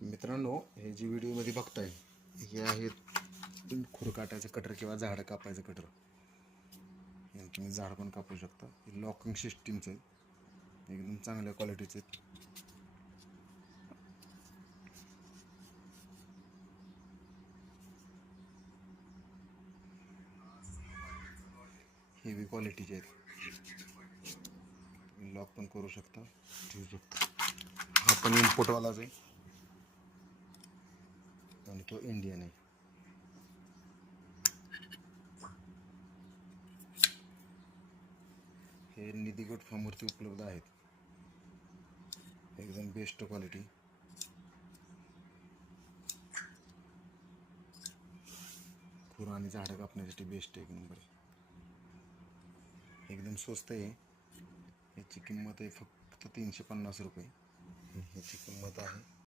मित्रांनो, हे जी व्हिडिओमध्ये बघताय हे आहेत खुरकाटाचं कटर किंवा झाड कापायचं कटर. याने तुम्ही झाड पण कापू शकता. हे लॉकिंग सिस्टीमचं आहे, एकदम चांगल्या क्वालिटीचं आहे. हेवी क्वालिटीचे आहेत. लॉक पण करू शकता, ठेवू शकता. हा पण इम्पोर्टवालाच आहे आणि तो इंडियन आहे. हे निधिगड फार्मवरती उपलब्ध आहेत. एकदम बेस्ट क्वालिटी. खुर आणि झाडं कापण्यासाठी बेस्ट एक नंबर आहे. एकदम स्वस्त आहे. याची किंमत आहे फक्त 350 रुपये. ह्याची किंमत आहे